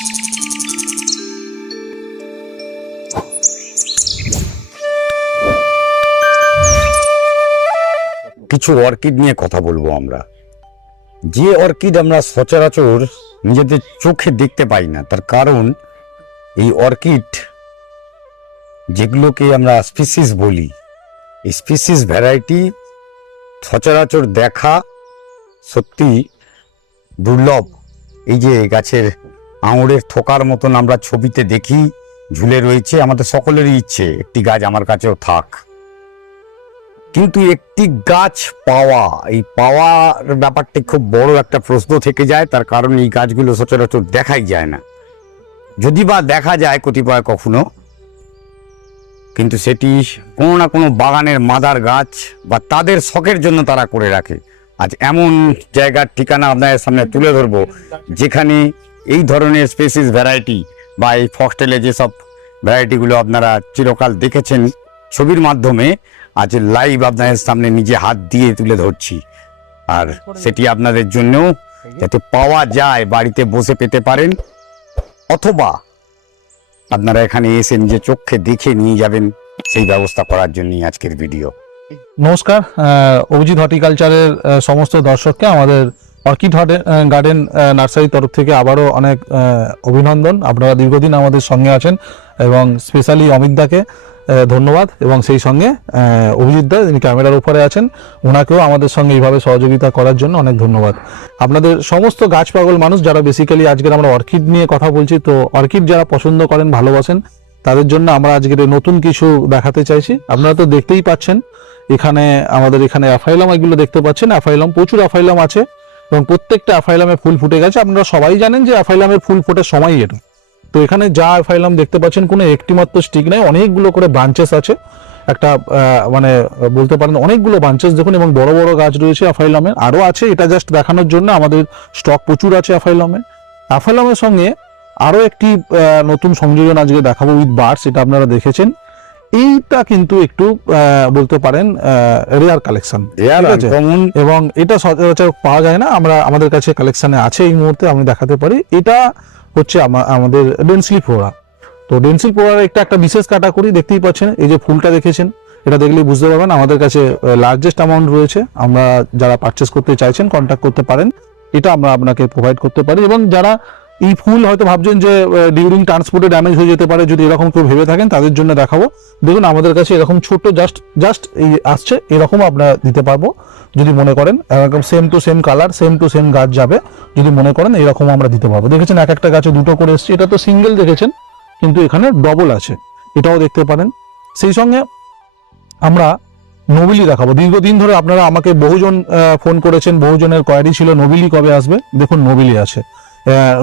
কিছু অর্কিড নিয়ে কথা বলবো আমরা। যে অর্কিড আমরা সচরাচর নিজেদের চোখে দেখতে পাই না, তার কারণ এই অর্কিড যেগুলোকে আমরা স্পিসিস বলি, এই স্পিসিস ভ্যারাইটি সচরাচর দেখা সত্যি দুর্লভ। এই যে গাছের আঙুরের থোকার মতন আমরা ছবিতে দেখি ঝুলে রয়েছে, আমাদের সকলেরই ইচ্ছে একটি গাছ আমার কাছেও থাক, কিন্তু একটি গাছ পাওয়া, এই পাওয়ার ব্যাপারটা খুব বড় একটা প্রশ্ন থেকে যায়। তার কারণ এই গাছগুলো সচরাচর দেখাই যায় না, যদি বা দেখা যায় কতিপয় কখনো, কিন্তু সেটি কোনো না কোনো বাগানের মাদার গাছ বা তাদের শখের জন্য তারা করে রাখে। আজ এমন জায়গার ঠিকানা আপনাদের সামনে তুলে ধরবো যেখানে এই ধরনের স্পেসিস ভ্যারাইটি বা এই ফক্সটেলে যেসব ভ্যারাইটিগুলো আপনারা চিরকাল দেখেছেন ছবির মাধ্যমে, আজ লাইভ আপনাদের সামনে নিজে হাত দিয়ে তুলে ধরছি। আর সেটি আপনাদের জন্যও যাতে পাওয়া যায়, বাড়িতে বসে পেতে পারেন, অথবা আপনারা এখানে এসে নিজে চোখে দেখে নিয়ে যাবেন, সেই ব্যবস্থা করার জন্যই আজকের ভিডিও। নমস্কার, অভিজিৎ হর্টিকালচারের সমস্ত দর্শককে আমাদের অর্কিড গার্ডেন নার্সারির তরফ থেকে আবারও অনেক অভিনন্দন। আপনারা দীর্ঘদিন আমাদের সঙ্গে আছেন এবং স্পেশালি অমিতদাকে ধন্যবাদ, এবং সেই সঙ্গে অভিজিৎদা যিনি ক্যামেরার উপরে আছেন ওনাকেও আমাদের সঙ্গে এইভাবে সহযোগিতা করার জন্য অনেক ধন্যবাদ। আপনাদের সমস্ত গাছ পাগল মানুষ যারা বেসিক্যালি আজকের আমরা অর্কিড নিয়ে কথা বলছি, তো অর্কিড যারা পছন্দ করেন, ভালোবাসেন, তাদের জন্য আমরা আজকের নতুন কিছু দেখাতে চাইছি। আপনারা তো দেখতেই পাচ্ছেন এখানে আমাদের এখানে অ্যাফাইলাম এগুলো দেখতে পাচ্ছেন। অ্যাফাইলাম, প্রচুর অ্যাফাইলাম আছে এবং প্রত্যেকটা অ্যাফাইলামে ফুল ফুটে গেছে। আপনারা সবাই জানেন যে অ্যাফাইলামের ফুল ফোটার সময় এটা। তো এখানে যা অ্যাফাইলাম দেখতে পাচ্ছেন কোনো একটি মাত্র স্টিক নেই, অনেকগুলো করে ব্রাঞ্চেস আছে। একটা মানে বলতে পারেন অনেকগুলো ব্রাঞ্চেস দেখুন, এবং বড় বড় গাছ রয়েছে অ্যাফাইলামের, আরও আছে। এটা জাস্ট দেখানোর জন্য, আমাদের স্টক প্রচুর আছে অ্যাফাইলামের। অ্যাফাইলামের সঙ্গে আরও একটি নতুন সংযোজন আজকে দেখাবো উইথ বার্ডস, এটা আপনারা দেখেছেন। এইটা কিন্তু একটু বলতে পারেন রেয়ার কালেকশন, এবং এটা সচরাচর পাওয়া যায় না। আমাদের কাছে কালেকশনে আছে, এই মুহূর্তে আমি দেখাতে পারি। এটা হচ্ছে আমাদের ডেন্সলি ফ্লোরা। তো ডেন্সলি ফ্লোরার একটা বিশেষ ক্যাটাগরি দেখতেই পাচ্ছেন। এই যে ফুলটা দেখেছেন, এটা দেখলেই বুঝতে পারবেন আমাদের কাছে লার্জেস্ট অ্যামাউন্ট রয়েছে। আমরা যারা পারচেস করতে চাইছেন কন্ট্যাক্ট করতে পারেন, এটা আমরা আপনাকে প্রোভাইড করতে পারি। এবং যারা এই ফুল হয়তো ভাবছেন যে ডিউরিং ট্রান্সপোর্টে ড্যামেজ হয়ে যেতে পারে, যদি এরকম কেউ ভেবে থাকেন তাদের জন্য দেখাবো। দেখুন আমাদের কাছে এরকম ছোট জাস্ট এই আসছে, এরকম আমরা দিতে পারবো যদি মনে করেন। এরকম same to same colour, same to same গাছ যাবে যদি মনে করেন, এরকম আমরা দিতে পারবো। দেখেছেন এক একটা গাছে দুটো করে এসছে। এটা তো সিঙ্গেল দেখেছেন, কিন্তু এখানে ডবল আছে, এটাও দেখতে পারেন। সেই সঙ্গে আমরা নোবিলি দেখাবো। দীর্ঘদিন ধরে আপনারা আমাকে বহুজন ফোন করেছেন, বহুজনের কোয়ারি ছিল নোবিলি কবে আসবে। দেখুন নোবিলি আছে,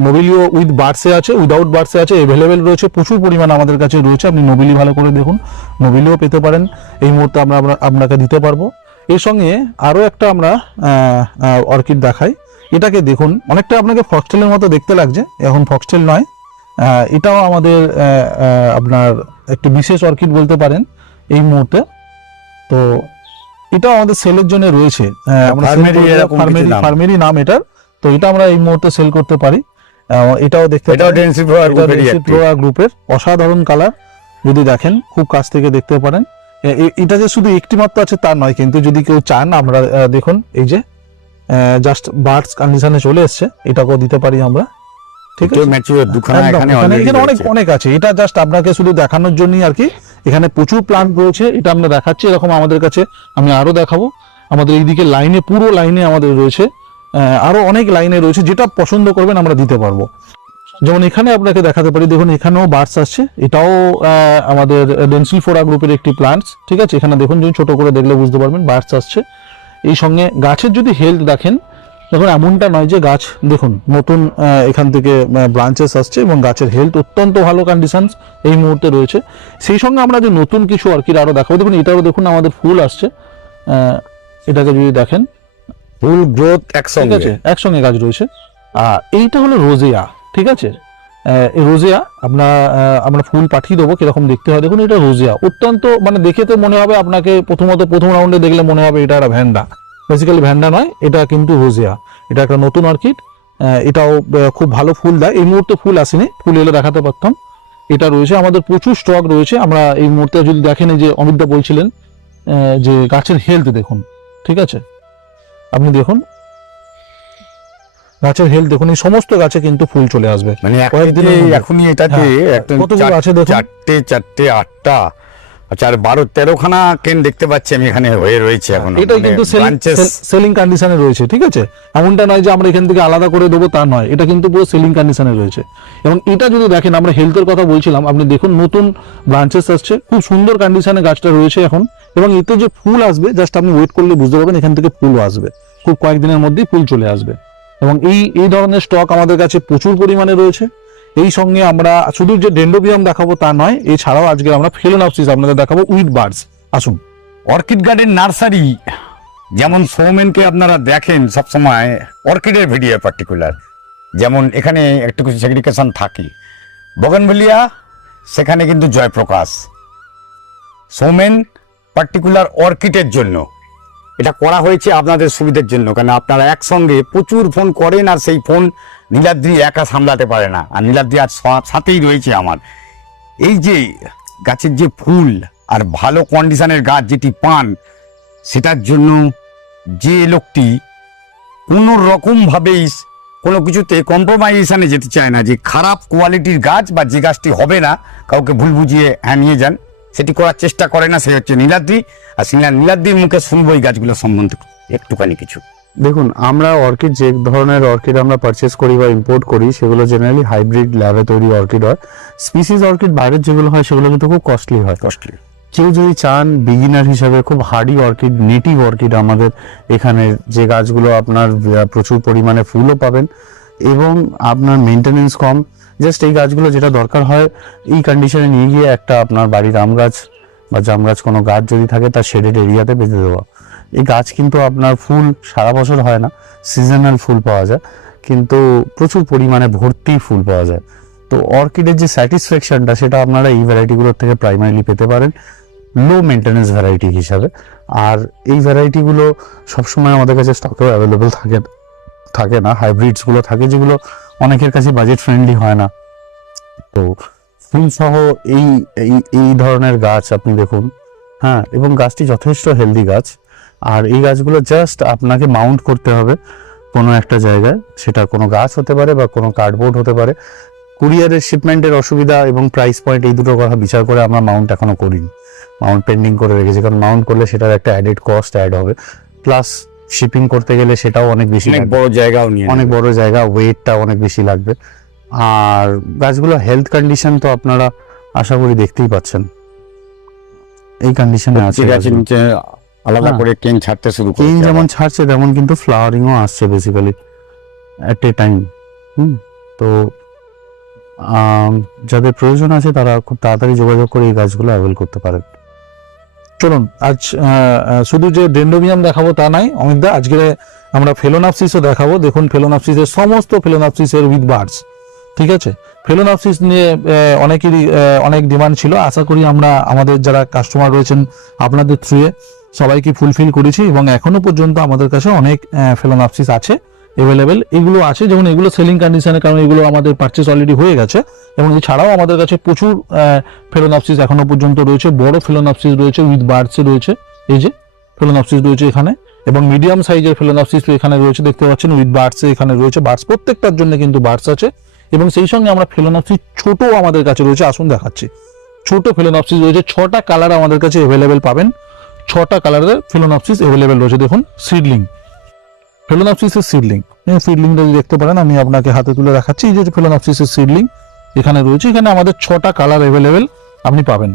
নোবিলিও উইথ বার্ডসে আছে, উইদাউট বার্ডসে আছে, এভেলেবেল রয়েছে, প্রচুর পরিমাণ আমাদের কাছে রয়েছে। আপনি নোবিলি ভালো করে দেখুন, নোবিলিও পেতে পারেন, এই মুহূর্তে আমরা আপনাকে দিতে পারবো। এর সঙ্গে আরও একটা আমরা অর্কিড দেখাই। এটাকে দেখুন, অনেকটা আপনাকে ফক্সটেলের মতো দেখতে লাগছে, এখন ফক্সটেল নয়। এটাও আমাদের আপনার একটি বিশেষ অর্কিড বলতে পারেন এই মুহূর্তে। তো এটাও আমাদের সেলের জন্য রয়েছে, ফার্মেরি নাম এটার। তো এটা আমরা এই মুহূর্তে সেল করতে পারি। এটাও দেখতে ফ্লোরা গ্রুপের, অসাধারণ কালার, যদি দেখেন খুব কাছ থেকে দেখতে পারেন। এটা যে শুধু একটি মাত্র আছে তা নয়, কিন্তু যদি কেউ চান আমরা দেখুন এই যে জাস্ট বার্ডস কন্ডিশনে চলে এসছে, এটাকেও দিতে পারি আমরা। ঠিক আছে, এখানে অনেক আছে। এটা জাস্ট আপনাকে শুধু দেখানোর জন্যই আর কি। এখানে প্রচুর প্লান্ট রয়েছে, এটা আমরা দেখাচ্ছি। এরকম আমাদের কাছে আমি আরো দেখাবো। আমাদের এইদিকে লাইনে, পুরো লাইনে আমাদের রয়েছে, আরো অনেক লাইনে রয়েছে। যেটা পছন্দ করবেন আমরা দিতে পারবো। যেমন এখানে আপনাকে দেখাতে পারি, দেখুন এখানেও বার্ডস আসছে। এটাও আমাদের ডেন্সিল ফ্লোরা গ্রুপের একটি প্লান্টস। ঠিক আছে, এখানে দেখুন, যদি ছোট করে দেখলে বুঝতে পারবেন বার্ডস আসছে। এই সঙ্গে গাছের যদি হেলথ দেখেন, দেখুন এমনটা নয় যে গাছ, দেখুন নতুন এখান থেকে ব্রাঞ্চেস আসছে এবং গাছের হেলথ অত্যন্ত ভালো কন্ডিশন এই মুহূর্তে রয়েছে। সেই সঙ্গে আমরা যে নতুন কিছু অর্কিড আরো দেখাবো। দেখুন এটারও দেখুন আমাদের ফুল আসছে, এটাকে যদি দেখেন ফুল গ্রোথ একসঙ্গে গাছ রয়েছে। আর এইটা হলো রোজিয়া। ঠিক আছে, এই রোজিয়া আমরা ফুল পাঠিয়ে দেবো, কিরকম দেখতে হয় দেখুন। এটা রোজিয়া, অত্যন্ত মানে দেখে তো মনে হবে আপনাকে প্রথম রাউন্ডে দেখলে মনে হবে এটা একটা ভ্যান্ডা। বেসিক্যালি ভ্যান্ডা নয়, এটা কিন্তু রোজিয়া। এটা একটা নতুন অর্কিড, এটাও খুব ভালো ফুল দেয়। এই মুহূর্তে ফুল আসেনি, ফুল এলে দেখাতে পারতাম। এটা রয়েছে, আমাদের প্রচুর স্টক রয়েছে। আমরা এই মুহূর্তে যদি দেখেন, এই যে অমিতদা বলছিলেন যে গাছের হেলথ দেখুন, ঠিক আছে, আপনি দেখুন গাছের হেলথ দেখুন, এই সমস্ত গাছে কিন্তু ফুল চলে আসবে মানে কয়েকদিনের মধ্যে। এখনই এটাতে একদম কতগুলো আছে দেখুন, চারটে 8টা, আচ্ছা, আর 12-13 খানা কেন দেখতে পাচ্ছি আমি এখানে হয়ে রয়েছে এখন। এটাই কিন্তু সেলিং কন্ডিশনে রয়েছে, ঠিক আছে। এমনটা নয় যে আমরা এখান থেকে আলাদা করে দেবো, তা নয়, এটা কিন্তু পুরো সেলিং কন্ডিশনে রয়েছে। এবং এটা যদি দেখেন, আমরা হেলথের কথা বলছিলাম, আপনি দেখুন নতুন ব্রাঞ্চেস আসছে, খুব সুন্দর কন্ডিশনে গাছটা রয়েছে এখন। এবং এতে যে ফুল আসবে, জাস্ট আপনি ওয়েট করলে বুঝতে পারবেন এখান থেকে ফুলও আসবে, খুব কয়েকদিনের মধ্যেই ফুল চলে আসবে। এবং এই ধরনের স্টক আমাদের কাছে প্রচুর পরিমাণে রয়েছে। এই সঙ্গে আমরা শুধু যে ডেন্ড্রোবিয়াম দেখাবো তা নয়, এছাড়াও আজকে আমরা ফেলোনপসিস আপনাদের দেখাবো উইথ বার্ডস। আসুন। অর্কিড গার্ডেন নার্সারি যেমন সৌমেনকে আপনারা দেখেন সবসময় অর্কিডের ভিডিও পার্টিকুলার, যেমন এখানে একটু কিছু সেগ্রিগেশন থাকে, বগনভেলিয়া সেখানে কিন্তু জয়প্রকাশ, সৌমেন পার্টিকুলার অর্কিডের জন্য এটা করা হয়েছে আপনাদের সুবিধার জন্য। কারণ আপনারা একসঙ্গে প্রচুর ফোন করেন, আর সেই ফোন নীলাদ্রি একা সামলাতে পারে না, আর নীলাদ্রি আজ সাথেই রয়েছে আমার। এই যে গাছের যে ফুল আর ভালো কন্ডিশনের গাছ যেটি পান, সেটার জন্য যে লোকটি কোনো রকমভাবেই কোনো কিছুতে কম্প্রোমাইজেশনে যেতে চায় না, যে খারাপ কোয়ালিটির গাছ বা যে গাছটি হবে না কাউকে ভুল বুঝিয়ে হ্যাঁ নিয়ে যান, সেটি করার চেষ্টা করে না, সে হচ্ছে নীলাদ্রি। আর নীলাদ্রির মুখে শুনবো এই গাছগুলো সম্বন্ধে একটুখানি কিছু। দেখুন, আমরা অর্কিড যে ধরনের অর্কিড আমরা পারচেস করি বা ইম্পোর্ট করি, সেগুলো জেনারেলি হাইব্রিড ল্যাবে তৈরি অর্কিড হয়। স্পিসিস অর্কিড বাইরের যেগুলো হয় সেগুলো কিন্তু খুব কস্টলি হয়। কেউ যদি চান বিগিনার হিসাবে খুব হার্ডি অর্কিড, নেটিভ অর্কিড, আমাদের এখানে যে গাছগুলো আপনার প্রচুর পরিমাণে ফুলও পাবেন এবং আপনার মেনটেনেন্স কম, জাস্ট এই গাছগুলো যেটা দরকার হয় এই কন্ডিশনে নিয়ে গিয়ে একটা আপনার বাড়ির আম গাছ বা জাম গাছ কোনো গাছ যদি থাকে তার শেডেড এরিয়াতে বেঁধে দেওয়া। এই গাছ কিন্তু আপনার ফুল সারা বছর হয় না, সিজনাল ফুল পাওয়া যায়, কিন্তু প্রচুর পরিমাণে ভর্তি ফুল পাওয়া যায়। তো অর্কিডের যে স্যাটিসফ্যাকশনটা সেটা আপনারা এই ভ্যারাইটিগুলোর থেকে প্রাইমারিলি পেতে পারেন লো মেনটেন্যান্স ভ্যারাইটি হিসাবে। আর এই ভ্যারাইটিগুলো সবসময় আমাদের কাছে স্টকেও অ্যাভেলেবেল থাকে না। হাইব্রিডসগুলো থাকে যেগুলো অনেকের কাছে বাজেট ফ্রেন্ডলি হয় না। তো ফুল সহ এই ধরনের গাছ আপনি দেখুন, হ্যাঁ, এবং গাছটি যথেষ্ট হেলদি গাছ। আর এই গাছগুলো জাস্ট আপনাকে মাউন্ট করতে হবে কোনো একটা জায়গায়, সেটা কোনো গাছ হতে পারে বা কোনো কার্ডবোর্ড হতে পারে। কুরিয়ারের শিপমেন্টের অসুবিধা এবং প্রাইস পয়েন্ট, এই দুটো কথা বিচার করে আমরা মাউন্ট এখনো করিনি, মাউন্ট পেন্ডিং করে রেখেছি। কারণ মাউন্ট করলে সেটার একটা অ্যাডেড কস্ট অ্যাড হবে, প্লাস শিপিং করতে গেলে সেটাও অনেক বেশি, অনেক বড় জায়গাও নিয়ে অনেক বড় জায়গা, ওয়েটটা অনেক বেশি লাগবে। আর গাছগুলো হেলথ কন্ডিশন তো আপনারা আশা করি দেখতেই পাচ্ছেন এই কন্ডিশনে আছে। আলাদা করে কেন ছাড়তে শুরু করে, কেন যেমন ছাড়ছে তেমন কিন্তু ফ্লাওয়ারিংও আসছে বেসিক্যালি এট এ টাইম। তো যাদের প্রয়োজন আছে তারা খুব তাড়াতাড়ি যোগাযোগ করে এই গাছগুলো অ্যাভেল করতে পারেন। চলুন, আজ শুধু যে ডেন্ড্রোবিয়াম দেখাবো তা নাই অমিতদা, আজকে আমরা ফেলোনপসিসও দেখাবো। দেখুন ফেলোনপসিসের সমস্ত ফেলোনপসিসের উইথ বার্ডস, ঠিক আছে। ফেলোনপসিস নিয়ে অনেকেরই অনেক ডিমান্ড ছিল, আশা করি আমরা আমাদের যারা কাস্টমার রয়েছেন আপনাদের থ্রুয়ে সবাইকে ফুলফিল করেছি এবং এখনো পর্যন্ত আমাদের কাছে অনেক ফেলোনপসিস আছে অ্যাভেলেবেল। এগুলো আছে, যেমন এগুলো সেলিং কন্ডিশনে, কারণ এগুলো আমাদের পারচেস অলরেডি হয়ে গেছে। এবং এছাড়াও আমাদের কাছে প্রচুর ফেলোনপসিস এখনো পর্যন্ত রয়েছে, বড় ফেলোনপসিস রয়েছে উইথ বার্ডসে রয়েছে, এই যে ফেলোনপসিস রয়েছে এখানে, এবং মিডিয়াম সাইজের ফেলোনপসিস এখানে রয়েছে, দেখতে পাচ্ছেন উইথ বার্ডসে এখানে রয়েছে। বার্ডস প্রত্যেকটার জন্য কিন্তু বার্ডস আছে, এবং সেই সঙ্গে আমরা ফেলোনপসিস ছোট আমাদের কাছে রয়েছে, আসুন দেখাচ্ছি। ছোট ফেলোনপসিস রয়েছে, 6টা কালার আমাদের কাছে অ্যাভেলেবেল পাবেন, 6টা কালারের ফেলোনপসিস অ্যাভেলেবেল রয়েছে। দেখুন সিডলিং, ফেলোনপসিসের সিডলিং, সিডলিংটা যদি দেখতে পারেন আমি আপনাকে হাতে তুলে দেখাচ্ছি। এই যে ফেলোনপসিসের সিডলিং এখানে রয়েছে, এখানে আমাদের 6টা কালার অ্যাভেলেবেল আপনি পাবেন।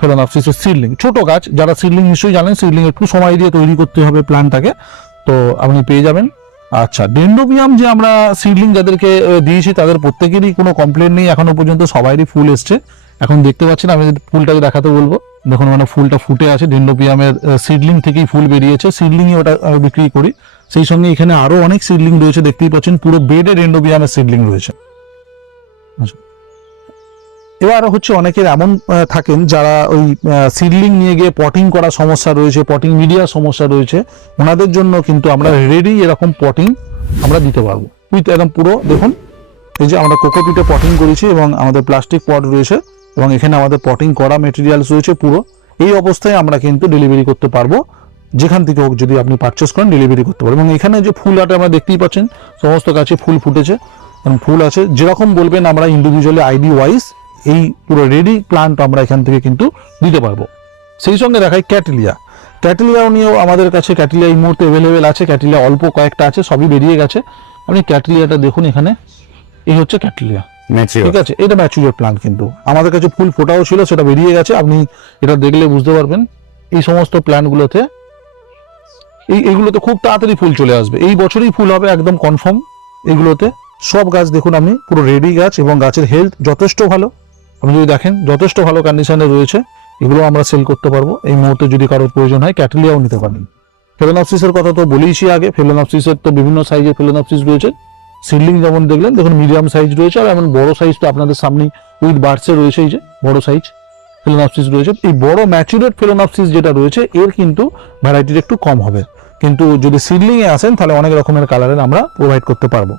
ফেলোনপসিসের সিডলিং, ছোট গাছ, যারা সিডলিং নিশ্চয়ই জানেন, সিডলিং একটু সময় দিয়ে তৈরি করতে হবে প্ল্যান্টটাকে, তো আপনি পেয়ে যাবেন। আচ্ছা, ডেন্ড্রোবিয়াম যে আমরা সিডলিং যাদেরকে দিয়েছি তাদের প্রত্যেকেরই কোনো কমপ্লেন নেই এখনো পর্যন্ত, সবারই ফুল এসছে। এখন দেখতে পাচ্ছেন, আমি ফুলটাকে দেখাতে বলবো, দেখুন মানে ফুলটা ফুটে আছে, ডেন্ড্রোবিয়ামের সিডলিং থেকেই ফুল বেরিয়েছে, সিডলিংই ওটা বিক্রি করি। সেই সঙ্গে এখানে আরো অনেক সিডলিং রয়েছে, দেখতেই পাচ্ছেন পুরো বেডে ডেন্ড্রোবিয়ামের সিডলিং রয়েছে। এবার হচ্ছে অনেকের এমন থাকেন যারা ওই সিডলিং নিয়ে গিয়ে পটিং করার সমস্যা রয়েছে, পটিং মিডিয়ার সমস্যা রয়েছে, ওনাদের জন্য কিন্তু আমরা রেডি এরকম পটিং আমরা দিতে পারবো। উইথ একদম পুরো দেখুন, এই যে আমরা কোকোপিটে পটিং করেছি এবং আমাদের প্লাস্টিক পট রয়েছে এবং এখানে আমাদের পটিং করা মেটেরিয়ালস রয়েছে পুরো। এই অবস্থায় আমরা কিন্তু ডেলিভারি করতে পারবো, যেখান থেকে হোক যদি আপনি পারচেস করেন ডেলিভারি করতে পারবেন। এবং এখানে যে ফুল আটে আমরা দেখতেই পাচ্ছেন সমস্ত গাছে ফুল ফুটেছে এবং ফুল আছে, যেরকম বলবেন আমরা ইন্ডিভিজুয়ালি আইডি ওয়াইজ এই পুরো রেডি প্লান্ট আমরা এখান থেকে কিন্তু দিতে পারবো। সেই সঙ্গে দেখাই ক্যাটেলিয়া। ক্যাটেলিয়াও নিয়েও আমাদের কাছে ক্যাটেলিয়া এই মুহূর্তে অ্যাভেলেবেল আছে, ক্যাটেলিয়া অল্প কয়েকটা আছে, সবই বেরিয়ে গেছে। আপনি ক্যাটেলিয়াটা দেখুন, এখানে এই হচ্ছে ক্যাটেলিয়া, ঠিক আছে, এটা ম্যাচুরিয়র প্লান্ট, কিন্তু আমাদের কাছে ফুল ফোটাও ছিল, সেটা বেরিয়ে গেছে। আপনি এটা দেখলে বুঝতে পারবেন এই সমস্ত প্ল্যান্টগুলোতে এইগুলোতে খুব তাড়াতাড়ি ফুল চলে আসবে, এই বছরই ফুল হবে একদম কনফার্ম। এগুলোতে সব গাছ দেখুন আপনি পুরো রেডি গাছ এবং গাছের হেলথ যথেষ্ট ভালো, আপনি যদি দেখেন যথেষ্ট ভালো কন্ডিশনে রয়েছে। এগুলো আমরা সেল করতে পারবো এই মুহূর্তে, যদি কারোর প্রয়োজন হয় ক্যাটেলিয়াও নিতে পারেন। ফেলেনপসিসের কথা তো বলেইছি আগে, ফেলেনপসিসের তো বিভিন্ন সাইজের ফেলেনপসিস রয়েছে। সিডলিং যেমন দেখলেন, দেখুন মিডিয়াম সাইজ রয়েছে, আর এমন বড় সাইজ তো আপনাদের সামনে উইথ বার্ডসে রয়েছে। এই যে বড় সাইজ ফেলেনপসিস রয়েছে, এই বড় ম্যাচুরেট ফেলেনপসিস যেটা রয়েছে এর কিন্তু ভ্যারাইটির একটু কম হবে, কিন্তু যদি সিডলিং এ আসেন তাহলে অনেক রকমের কালারের আমরা প্রোভাইড করতে পারবো।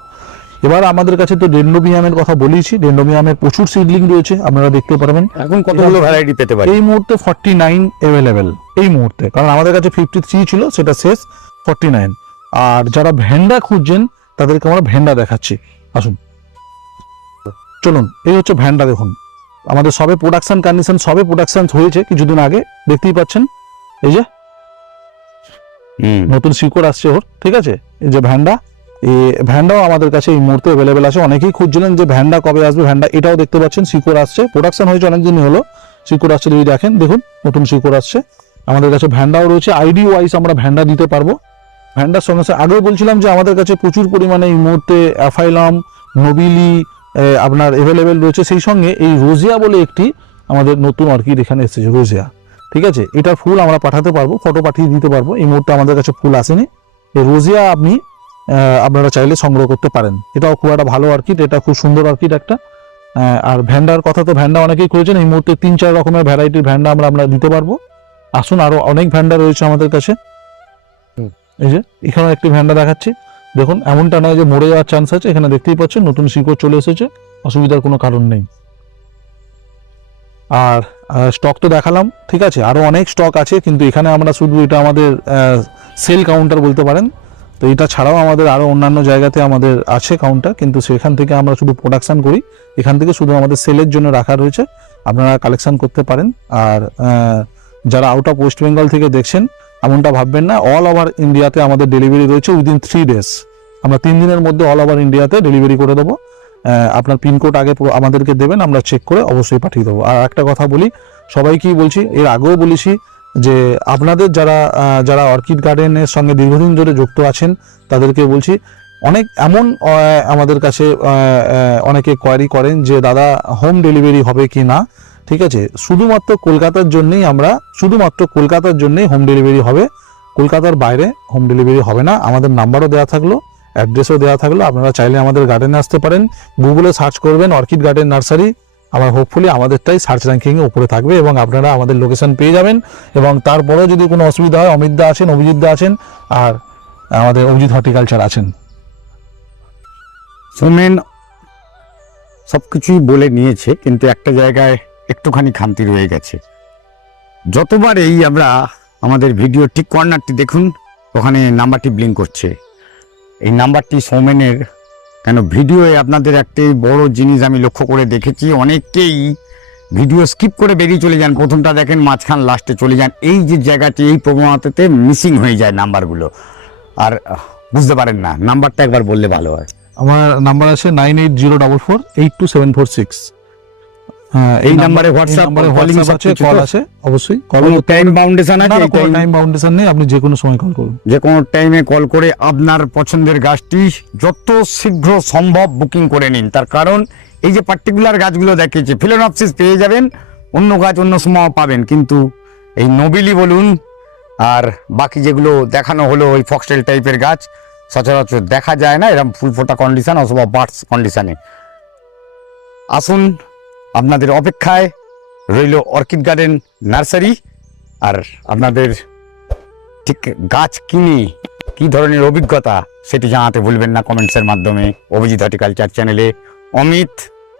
এবার আমাদের কাছে তো ডেন্ড্রোবিয়ামের কথা বলেইছি, ডেন্ড্রোবিয়ামের প্রচুর সিডলিং রয়েছে, আপনারা দেখতে পারবেন। এখন কতগুলো ভ্যারাইটি পেতে পারি? এই মুহূর্তে 49 অ্যাভেলেবেল এই মুহূর্তে, কারণ আমাদের কাছে 53 ছিল, সেটা শেষ 49। আর যারা ভেন্ডা খুঁজছেন তাদেরকে আমরা ভেন্ডা দেখাচ্ছি, আসুন চলুন। এই হচ্ছে ভেন্ডা, দেখুন আমাদের সবে প্রোডাকশন কন্ডিশন, সবে প্রোডাকশন হয়েছে কিছুদিন আগে, দেখতেই পাচ্ছেন এই যে নতুন শিকড় আসছে ওর, ঠিক আছে। এই যে ভ্যান্ডা, এই ভ্যান্ডাও আমাদের কাছে এই মুহূর্তে অ্যাভেলেবেল আছে। অনেকেই খুঁজছিলেন যে ভ্যান্ডা কবে আসবে, ভ্যান্ডা এটাও দেখতে পাচ্ছেন শিকড় আসছে, প্রোডাকশন হয়েছে অনেকদিনই হলো, শিকড় আসছে যদি দেখেন, দেখুন নতুন শিকড় আসছে। আমাদের কাছে ভ্যান্ডাও রয়েছে, আইডি ওয়াইজ আমরা ভ্যান্ডা দিতে পারবো। ভ্যান্ডার সঙ্গে আগেও বলছিলাম যে আমাদের কাছে প্রচুর পরিমাণে এই মুহূর্তে অ্যাফাইলাম, নোবিলি আপনার অ্যাভেলেবেল রয়েছে। সেই সঙ্গে এই রোজিয়া বলে একটি আমাদের নতুন অর্কিড এখানে এসেছে, রোজিয়া, ঠিক আছে। এটার ফুল আমরা পাঠাতে পারবো, ফটো পাঠিয়ে দিতে পারবো। এই মুহূর্তে আমাদের কাছে ফুল আসেনি। এই রোজিয়া আপনি আপনারা চাইলে সংগ্রহ করতে পারেন, এটাও খুব একটা ভালো অর্কিড, এটা খুব সুন্দর অর্কিড একটা। আর ভ্যান্ডার কথা তো ভ্যান্ডা অনেকেই করেছেন, এই মুহূর্তে 3-4 রকমের ভ্যারাইটির ভ্যান্ডা আমরা দিতে পারবো। আসুন, আরো অনেক ভ্যান্ডা রয়েছে আমাদের কাছে। এই যে এখানে একটি ভ্যান্ডা দেখাচ্ছি, দেখুন এমনটা নয় যে মরে যাওয়ার চান্স আছে, এখানে দেখতেই পাচ্ছেন নতুন শিকড় চলে এসেছে, অসুবিধার কোনো কারণ নেই। আর স্টক তো দেখালাম, ঠিক আছে, আরো অনেক স্টক আছে, কিন্তু এখানে আমরা শুধু এটা আমাদের সেল কাউন্টার বলতে পারেন। তো এটা ছাড়াও আমাদের আরো অন্যান্য জায়গাতে আমাদের আছে কাউন্টার, কিন্তু সেখান থেকে আমরা শুধু প্রোডাকশন করি, এখান থেকে শুধু আমাদের সেলের জন্য রাখা রয়েছে, আপনারা কালেকশন করতে পারেন। আর যারা আউট অফ ওয়েস্ট বেঙ্গল থেকে দেখছেন এমনটা ভাববেন না, অল ওভার ইন্ডিয়াতে আমাদের ডেলিভারি রয়েছে উইদিন 3 days। আমরা 3 দিনের মধ্যে অল ওভার ইন্ডিয়াতে ডেলিভারি করে দেবো। আপনার পিনকোড আগে আমাদেরকে দেবেন, আমরা চেক করে অবশ্যই পাঠিয়ে দেবো। আর একটা কথা বলি, সবাইকেই বলছি, এর আগেও বলেছি যে আপনাদের যারা অর্কিড গার্ডেনের সঙ্গে দীর্ঘদিন ধরে যুক্ত আছেন তাদেরকে বলছি, অনেক এমন আমাদের কাছে অনেকে কোয়ারি করেন যে দাদা হোম ডেলিভারি হবে কি না, ঠিক আছে। শুধুমাত্র কলকাতার জন্যই হোম ডেলিভারি হবে, কলকাতার বাইরে হোম ডেলিভারি হবে না। আমাদের নাম্বারও দেওয়া থাকলো, অ্যাড্রেসও দেওয়া থাকলো, আপনারা চাইলে আমাদের গার্ডেনে আসতে পারেন। গুগলে সার্চ করবেন অর্কিড গার্ডেন নার্সারি, আমার হোপফুলি আমাদেরটাই সার্চ র্যাঙ্কিংয়ে উপরে থাকবে এবং আপনারা আমাদের লোকেশন পেয়ে যাবেন। এবং তারপরেও যদি কোনো অসুবিধা হয়, অমিতদা আছেন, অভিজিৎদা আছেন, আর আমাদের অভিজিৎ হর্টিকালচার আছেন। সোমেন সবকিছুই বলে নিয়েছে, কিন্তু একটা জায়গায় একটুখানি খামতি রয়ে গেছে। যতবার এই আমরা আমাদের ভিডিও ঠিক কর্নারটি দেখুন, ওখানে নাম্বারটি ব্লিঙ্ক করছে, এই নাম্বারটি সৌমেনের। কেন ভিডিওয়ে আপনাদের একটাই বড় জিনিস আমি লক্ষ্য করে দেখেছি, অনেকেই ভিডিও স্কিপ করে বেরিয়ে চলে যান, প্রথমটা দেখেন মাঝখান লাস্টে চলে যান। এই যে জায়গাটি, এই প্রবণতাতে মিসিং হয়ে যায় নাম্বারগুলো, আর বুঝতে পারেন না। নাম্বারটা একবার বললে ভালো হয়। আমার নাম্বার আছে 9808282746। এই নাম্বারে হোয়াটসঅ্যাপ আছে, কল আছে, অবশ্যই কল। টাইম বাউন্ডেশন আছে? টাইম বাউন্ডেশন নেই, আপনি যে কোনো সময় কল করুন, যে কোনো টাইমে কল করে আপনার পছন্দের গাছটি যত শীঘ্র সম্ভব বুকিং করে নিন। তার কারণ এই যে পার্টিকুলার গাছগুলো দেখিয়েছে, ফিলোনপসিস পেয়ে যাবেন, অন্য গাছ অন্য সময় পাবেন, কিন্তু এই নোবিলি বলুন আর বাকি যেগুলো দেখানো হলো ওই ফক্সটেল টাইপের গাছ সচরাচর দেখা যায় না এরকম ফুল ফোটা কন্ডিশন অথবা বার্ডস কন্ডিশনে। আসুন, আপনাদের অপেক্ষায় রইল অর্কিড গার্ডেন নার্সারি। আর আপনাদের ঠিক গাছ কিনে কি ধরনের অভিজ্ঞতা সেটি জানাতে ভুলবেন না কমেন্টসের মাধ্যমে। অভিজিৎ হর্টিকালচার চ্যানেলে অমিত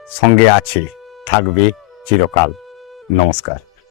সঙ্গে আছে, থাকবে চিরকাল। নমস্কার।